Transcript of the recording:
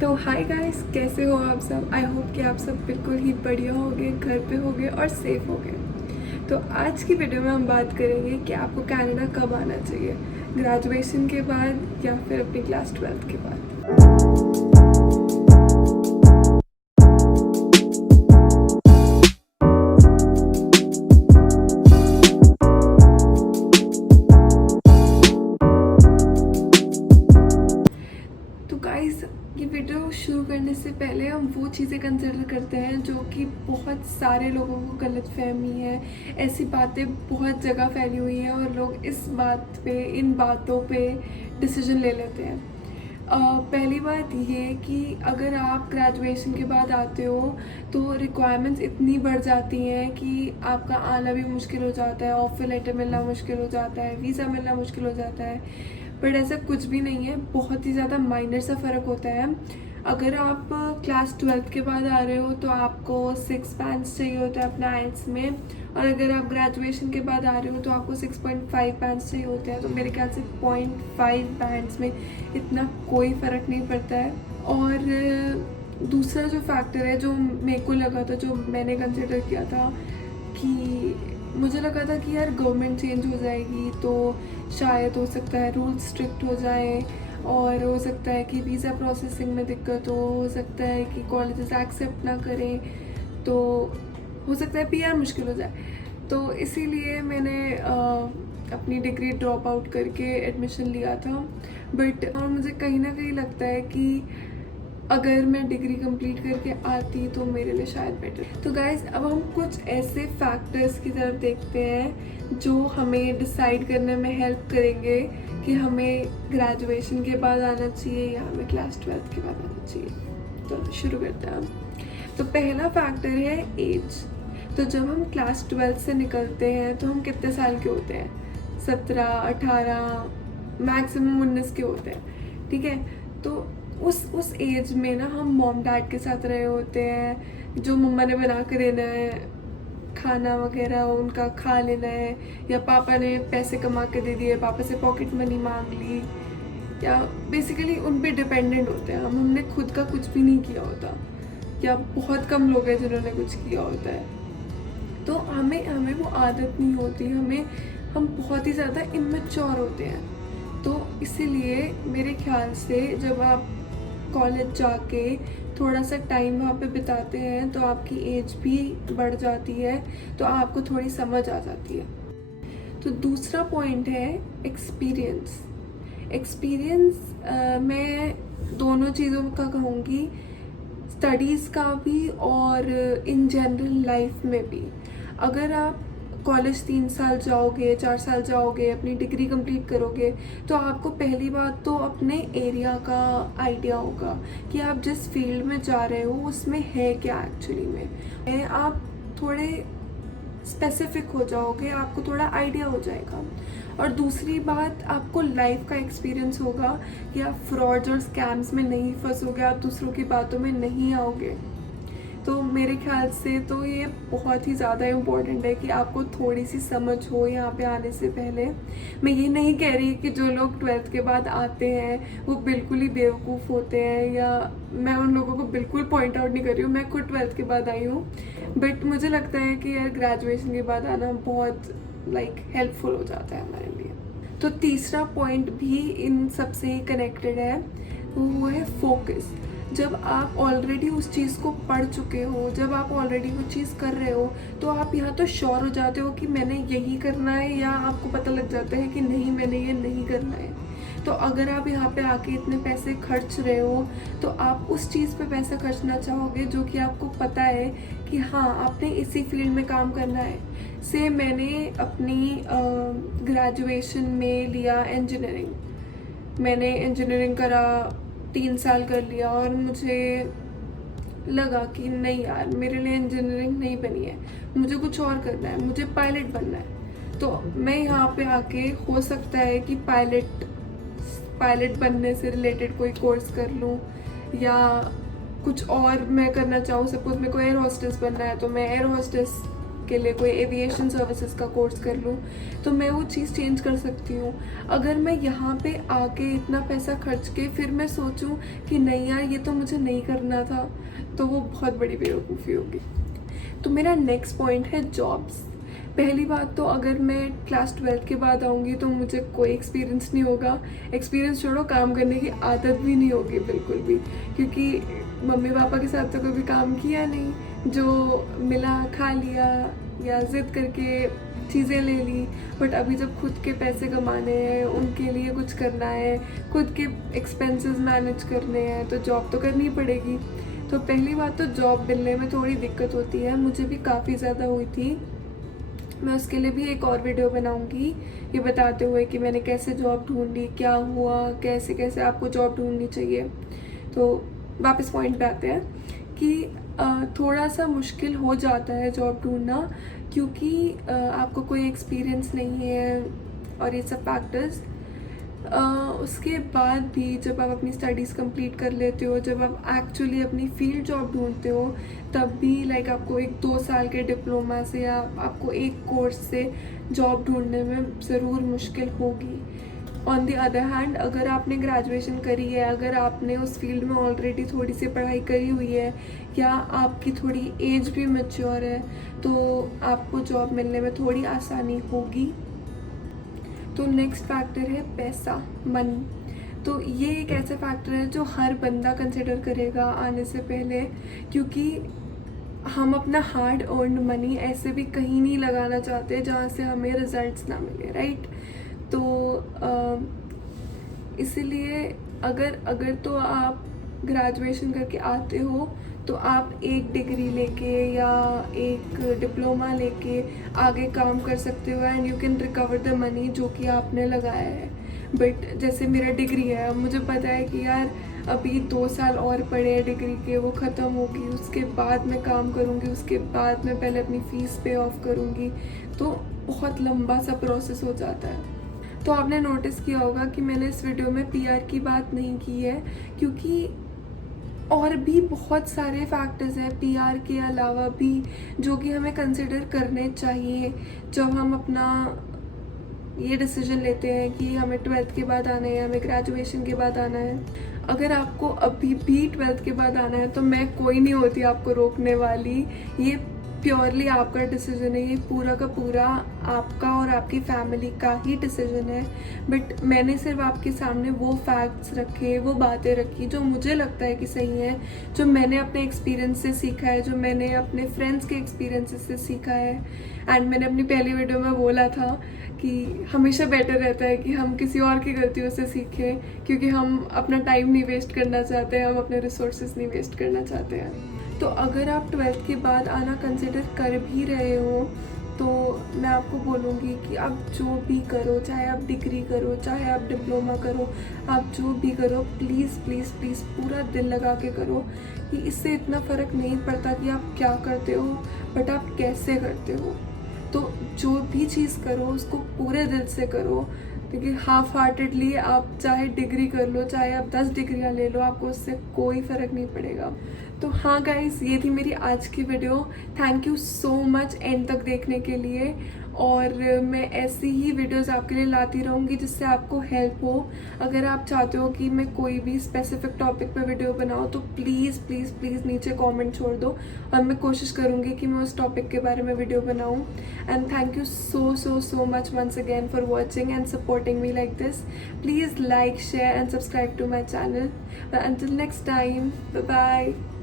तो hi guys, कैसे हो आप सब। आई होप कि आप सब बिल्कुल ही बढ़िया होगे, घर पे होगे और सेफ होगे। तो आज की वीडियो में हम बात करेंगे कि आपको कनाडा कब आना चाहिए, ग्रेजुएशन के बाद या फिर अपनी क्लास 12th के बाद। तो गाइस, ये वीडियो शुरू करने से पहले हम वो चीज़ें कंसिडर करते हैं जो कि बहुत सारे लोगों को गलतफहमी है। ऐसी बातें बहुत जगह फैली हुई हैं और लोग इस बात पे, इन बातों पे डिसीजन ले लेते हैं। पहली बात ये कि अगर आप ग्रेजुएशन के बाद आते हो तो रिक्वायरमेंट्स इतनी बढ़ जाती हैं कि आपका आना भी मुश्किल हो जाता है, ऑफर लेटर मिलना मुश्किल हो जाता है, वीज़ा मिलना मुश्किल हो जाता है। बट ऐसा कुछ भी नहीं है, बहुत ही ज़्यादा माइनर सा फ़र्क होता है। अगर आप क्लास 12th के बाद आ रहे हो तो आपको 6 बैंड्स चाहिए होता है अपने आइल्स में, और अगर आप ग्रेजुएशन के बाद आ रहे हो तो आपको 6.5 बैंड्स चाहिए होते हैं। तो मेरे ख्याल से 0.5 बैंड्स में इतना कोई फ़र्क नहीं पड़ता है। और दूसरा जो फैक्टर है जो मेरे को लगा था, जो मैंने कंसिडर किया था, कि मुझे लगा था कि यार गवर्नमेंट चेंज हो जाएगी तो शायद हो सकता है रूल्स स्ट्रिक्ट हो जाए, और हो सकता है कि वीज़ा प्रोसेसिंग में दिक्कत हो सकता है कि कॉलेजेस एक्सेप्ट ना करें, तो हो सकता है पीआर मुश्किल हो जाए। तो इसीलिए मैंने अपनी डिग्री ड्रॉप आउट करके एडमिशन लिया था। बट और मुझे कहीं ना कहीं लगता है कि अगर मैं डिग्री कंप्लीट करके आती तो मेरे लिए शायद बेटर। तो गाइज, अब हम कुछ ऐसे फैक्टर्स की तरफ देखते हैं जो हमें डिसाइड करने में हेल्प करेंगे कि हमें ग्रेजुएशन के बाद आना चाहिए या हमें क्लास 12th के बाद आना चाहिए। तो शुरू करते हैं हम। तो पहला फैक्टर है एज। तो जब हम क्लास 12th से निकलते हैं तो हम कितने साल के होते हैं? 17, 18, मैक्सिमम 19 के होते हैं, ठीक है। तो उस एज में ना हम मॉम डैड के साथ रहे होते हैं, जो मम्मा ने बना कर देना है खाना वगैरह उनका खा लेना है, या पापा ने पैसे कमा के दे दिए, पापा से पॉकेट मनी मांग ली, या बेसिकली उन पे डिपेंडेंट होते हैं हम। हमने खुद का कुछ भी नहीं किया होता, या बहुत कम लोग हैं जिन्होंने कुछ किया होता है। तो हमें हमें वो आदत नहीं होती, हम बहुत ही ज़्यादा इमेच्योर होते हैं। तो इसीलिए मेरे ख्याल से जब आप कॉलेज जाके थोड़ा सा टाइम वहाँ पे बिताते हैं तो आपकी एज भी बढ़ जाती है, तो आपको थोड़ी समझ आ जाती है। तो दूसरा पॉइंट है एक्सपीरियंस। एक्सपीरियंस मैं दोनों चीज़ों का कहूँगी, स्टडीज़ का भी और इन जनरल लाइफ में भी। अगर आप कॉलेज 3 साल जाओगे, 4 साल जाओगे, अपनी डिग्री कंप्लीट करोगे, तो आपको पहली बात तो अपने एरिया का आइडिया होगा कि आप जिस फील्ड में जा रहे हो उसमें है क्या एक्चुअली में। आप थोड़े स्पेसिफिक हो जाओगे, आपको थोड़ा आइडिया हो जाएगा। और दूसरी बात, आपको लाइफ का एक्सपीरियंस होगा कि आप फ्रॉड्स और स्कैम्स में नहीं फंसोगे, आप दूसरों की बातों में नहीं आओगे। तो मेरे ख्याल से तो ये बहुत ही ज़्यादा इम्पोर्टेंट है कि आपको थोड़ी सी समझ हो यहाँ पे आने से पहले। मैं ये नहीं कह रही कि जो लोग 12th के बाद आते हैं वो बिल्कुल ही बेवकूफ़ होते हैं, या मैं उन लोगों को बिल्कुल पॉइंट आउट नहीं कर रही हूँ। मैं खुद 12th के बाद आई हूँ, बट मुझे लगता है कि यार ग्रेजुएशन के बाद आना बहुत हेल्पफुल हो जाता है हमारे लिए। तो तीसरा पॉइंट भी इन सबसे ही कनेक्टेड है, वो है फोकस। जब आप ऑलरेडी उस चीज़ को पढ़ चुके हो, जब आप ऑलरेडी वो चीज़ कर रहे हो, तो आप यहाँ तो श्योर हो जाते हो कि मैंने यही करना है, या आपको पता लग जाता है कि नहीं, मैंने ये नहीं करना है। तो अगर आप यहाँ पे आके इतने पैसे खर्च रहे हो तो आप उस चीज़ पे पैसा खर्चना चाहोगे जो कि आपको पता है कि हाँ, आपने इसी फील्ड में काम करना है। से मैंने अपनी ग्रेजुएशन में लिया इंजीनियरिंग। मैंने इंजीनियरिंग करा, 3 साल कर लिया, और मुझे लगा कि नहीं यार, मेरे लिए इंजीनियरिंग नहीं बनी है, मुझे कुछ और करना है, मुझे पायलट बनना है। तो मैं यहाँ पे आके हो सकता है कि पायलट बनने से रिलेटेड कोई कोर्स कर लूँ, या कुछ और मैं करना चाहूँ। सपोज मेरे को एयर होस्टेस बनना है तो मैं एयर होस्टेस के लिए कोई एविएशन सर्विसेज का कोर्स कर लूँ, तो मैं वो चीज़ चेंज कर सकती हूँ। अगर मैं यहाँ पे आके इतना पैसा खर्च के फिर मैं सोचूँ कि नहीं यार ये तो मुझे नहीं करना था, तो वो बहुत बड़ी बेवकूफ़ी होगी। तो मेरा नेक्स्ट पॉइंट है जॉब्स। पहली बात तो अगर मैं क्लास 12 के बाद आऊँगी तो मुझे कोई एक्सपीरियंस नहीं होगा। एक्सपीरियंस छोड़ो, काम करने की आदत भी नहीं होगी बिल्कुल भी, क्योंकि मम्मी पापा के साथ तो कभी काम किया नहीं, जो मिला खा लिया या ज़िद करके चीज़ें ले ली। बट अभी जब खुद के पैसे कमाने हैं, उनके लिए कुछ करना है, खुद के एक्सपेंसेस मैनेज करने हैं, तो जॉब तो करनी पड़ेगी। तो पहली बात तो जॉब मिलने में थोड़ी दिक्कत होती है, मुझे भी काफ़ी ज़्यादा हुई थी। मैं उसके लिए भी एक और वीडियो बनाऊंगी ये बताते हुए कि मैंने कैसे जॉब ढूंढी, क्या हुआ, कैसे कैसे आपको जॉब ढूंढनी चाहिए। तो वापस पॉइंट पे आते हैं कि थोड़ा सा मुश्किल हो जाता है जॉब ढूंढना, क्योंकि आपको कोई एक्सपीरियंस नहीं है और ये सब फैक्टर्स। उसके बाद भी जब आप अपनी स्टडीज़ कंप्लीट कर लेते हो, जब आप एक्चुअली अपनी फील्ड जॉब ढूंढते हो, तब भी लाइक आपको एक 2 साल के डिप्लोमा से या आपको एक कोर्स से जॉब ढूंढने में ज़रूर मुश्किल होगी। ऑन द अदर हैंड, अगर आपने ग्रेजुएशन करी है, अगर आपने उस फील्ड में ऑलरेडी थोड़ी सी पढ़ाई करी हुई है या आपकी थोड़ी एज भी मैच्योर है, तो आपको जॉब मिलने में थोड़ी आसानी होगी। तो नेक्स्ट फैक्टर है पैसा, मनी। तो ये एक ऐसा फैक्टर है जो हर बंदा कंसिडर करेगा आने से पहले, क्योंकि हम अपना हार्ड अर्नड मनी ऐसे भी कहीं नहीं लगाना चाहते जहाँ से हमें रिजल्ट्स ना मिले, राइट। तो इसीलिए अगर तो आप ग्रेजुएशन करके आते हो तो आप एक डिग्री लेके या एक डिप्लोमा लेके आगे काम कर सकते हो and you can recover the money जो कि आपने लगाया है। बट जैसे मेरा डिग्री है, अब मुझे पता है कि यार अभी 2 साल और पड़े हैं डिग्री के, वो ख़त्म होगी, उसके बाद मैं काम करूँगी, उसके बाद मैं पहले अपनी फ़ीस पे ऑफ करूँगी, तो बहुत लंबा सा प्रोसेस हो जाता है। तो आपने नोटिस किया होगा कि मैंने इस वीडियो में पीआर की बात नहीं की है, क्योंकि और भी बहुत सारे फैक्टर्स हैं पीआर के अलावा भी जो कि हमें कंसिडर करने चाहिए जब हम अपना ये डिसीजन लेते हैं कि हमें 12th के बाद आना है, हमें ग्रेजुएशन के बाद आना है। अगर आपको अभी भी 12th के बाद आना है तो मैं कोई नहीं होती आपको रोकने वाली। ये प्योरली आपका डिसीजन है, ये पूरा का पूरा आपका और आपकी फैमिली का ही डिसीजन है। बट मैंने सिर्फ आपके सामने वो फैक्ट्स रखे, वो बातें रखी जो मुझे लगता है कि सही है, जो मैंने अपने एक्सपीरियंस से सीखा है, जो मैंने अपने फ्रेंड्स के एक्सपीरियंसेस से सीखा है। एंड मैंने अपनी पहली वीडियो में बोला था कि हमेशा बेटर रहता है कि हम किसी और की गलतियों से सीखें, क्योंकि हम अपना टाइम नहीं वेस्ट करना चाहते हैं, हम अपने रिसोर्सेज नहीं वेस्ट करना चाहते हैं। तो अगर आप 12th के बाद आना कंसिडर कर भी रहे हो तो मैं आपको बोलूँगी कि आप जो भी करो, चाहे आप डिग्री करो, चाहे आप डिप्लोमा करो, आप जो भी करो, प्लीज़ प्लीज़ प्लीज़ पूरा दिल लगा के करो। कि इससे इतना फ़र्क नहीं पड़ता कि आप क्या करते हो, बट आप कैसे करते हो। तो जो भी चीज़ करो उसको पूरे दिल से करो, क्योंकि हाफ हार्टेडली आप चाहे डिग्री कर लो, चाहे आप 10 डिग्रियाँ ले लो, आपको उससे कोई फ़र्क नहीं पड़ेगा। तो हाँ गाइस, ये थी मेरी आज की video. Thank you so much and तक देखने के लिए, और मैं ऐसी ही वीडियोस आपके लिए लाती रहूँगी जिससे आपको हेल्प हो। अगर आप चाहते हो कि मैं कोई भी स्पेसिफिक टॉपिक पे वीडियो बनाऊँ तो प्लीज़ प्लीज़ प्लीज़ नीचे कमेंट छोड़ दो और मैं कोशिश करूँगी कि मैं उस टॉपिक के बारे में वीडियो बनाऊँ। And thank you so so so much once again for watching and supporting me like this. Please like, share and subscribe to my channel. Until next time, bye bye.